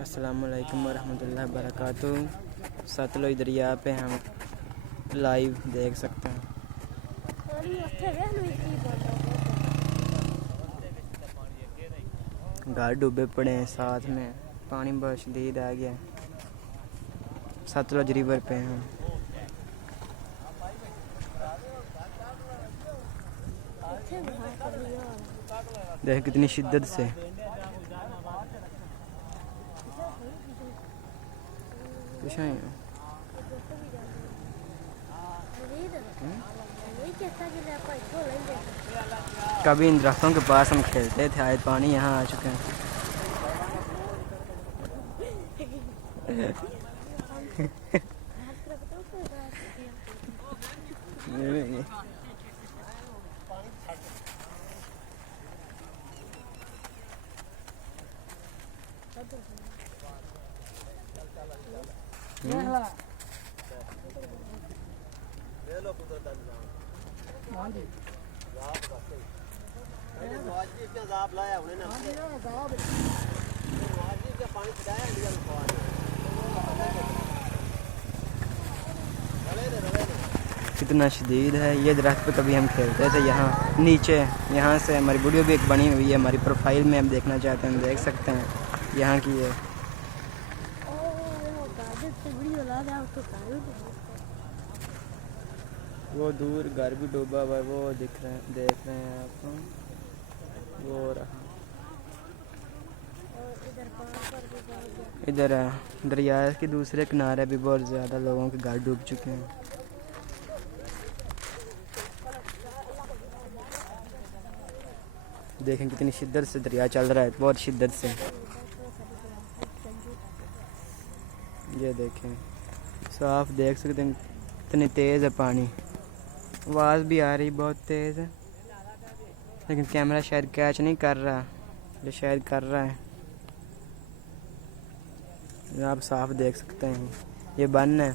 अस्सलामुअलैकुम वरहमतुल्लाहि वबरकातुहू। सतलुज दरिया पे हम लाइव देख सकते हैं। घर डूबे पड़े हैं, साथ में पानी बहुत शदीद आ गया। सतलुज रिवर पे हैं। देख कितनी शिद्दत से कभी इन दरख्तों के पास हम खेलते थे, आज पानी यहाँ आ चुके हैं। कितना शदीद है ये दरख्त पे। कभी हम खेलते थे यहाँ नीचे। यहाँ से हमारी वीडियो भी एक बनी हुई है, हमारी प्रोफाइल में हम देखना चाहते हैं, हम देख सकते हैं यहाँ की है। वो दूर घर भी डूबा हुआ है, वो देख रहे हैं आप। वो रहा इधर है दरिया के दूसरे किनारे भी बहुत ज़्यादा लोगों के घर डूब चुके हैं। देखें कितनी शिद्दत से दरिया चल रहा है, बहुत शिद्दत से। ये देखें साफ देख सकते हैं कितनी तेज़ है पानी। आवाज़ भी आ रही बहुत तेज़ है, लेकिन कैमरा शायद कैच नहीं कर रहा। ये शायद कर रहा है। आप साफ देख सकते हैं ये बन है।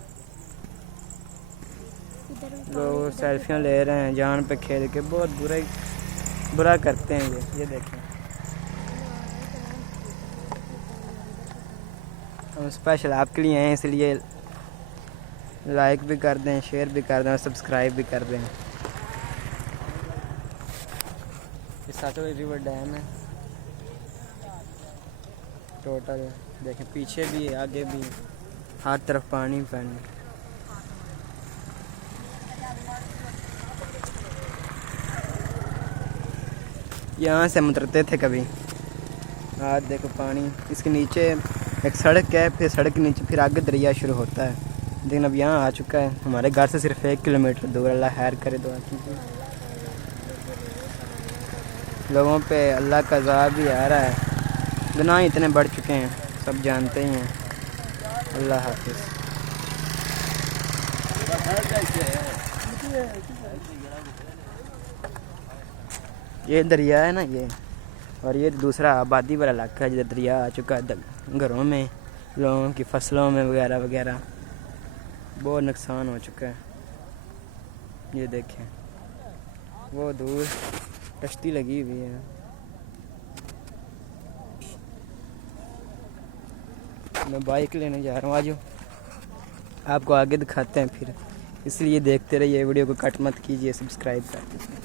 लोग सेल्फियाँ ले रहे हैं जान पे खेल के, बहुत बुरा करते हैं ये देखें। हम स्पेशल आपके लिए हैं, इसलिए लाइक भी कर दें, शेयर भी कर दें और सब्सक्राइब भी कर दें। ये सतलुज रिवर डैम है टोटल। देखें पीछे भी आगे भी हर तरफ पानी पानी। यहाँ से हम उतरते थे कभी, आज देखो पानी। इसके नीचे एक सड़क है, फिर सड़क के नीचे फिर आगे दरिया शुरू होता है, लेकिन अब यहाँ आ चुका है। हमारे घर से सिर्फ 1 किलोमीटर दूर। अल्लाह खैर करे, दुआ कीजिए। लोगों पे अल्लाह का अज़ाब भी आ रहा है, गुनाह इतने बढ़ चुके हैं, सब जानते ही हैं। अल्लाह हाफिज़। ये दरिया है ना ये, और ये दूसरा आबादी वाला इलाका है जिधर दरिया आ चुका है। घरों में, लोगों की फसलों में वगैरह वगैरह बहुत नुकसान हो चुका है। ये देखें वो दूर कश्ती लगी हुई है। मैं बाइक लेने जा रहा हूँ, आज आपको आगे दिखाते हैं फिर, इसलिए देखते रहिए वीडियो को, कट मत कीजिए, सब्सक्राइब कर दीजिए।